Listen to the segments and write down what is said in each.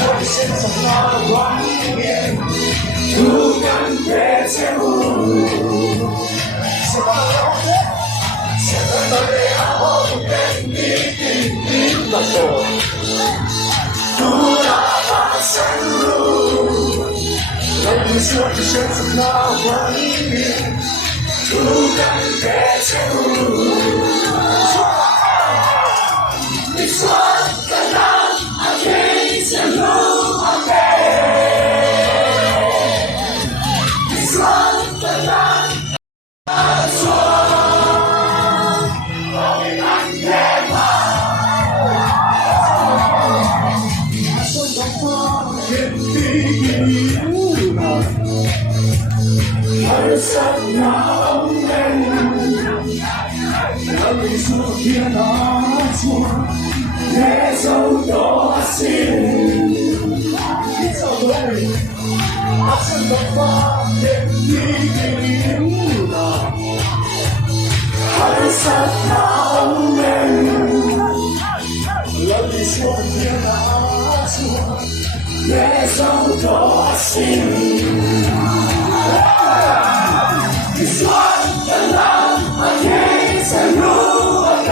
我献上那光年，不敢别前路。什么了解？现在的你好跟你那个，不打发深入，让你说只选择那光年，不敢别前路。你说的浪，I can't say no again。你说的浪，说，我没看见吗？说的话天地无奈，而生nau美，让你说天哪错。别走多心，你走对，把真的话天地给你了，还是好美，让你说天哪错，别走多心。你说的浪，我天在路飞。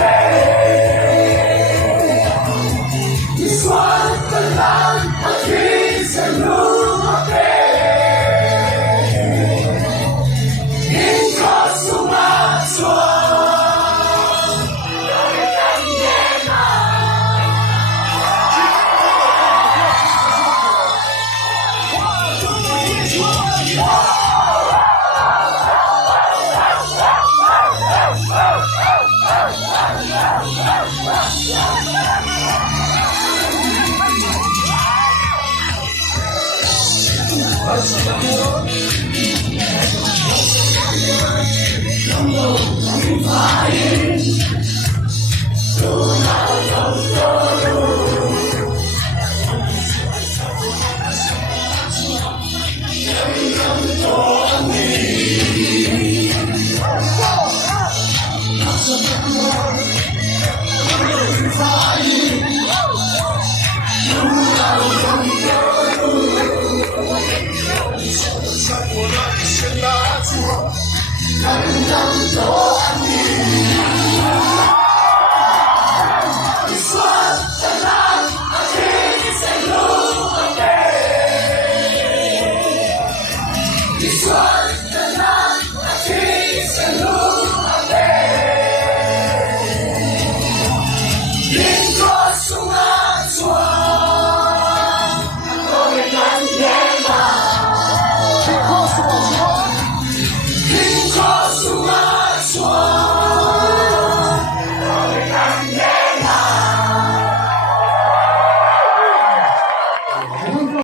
看到多安逸。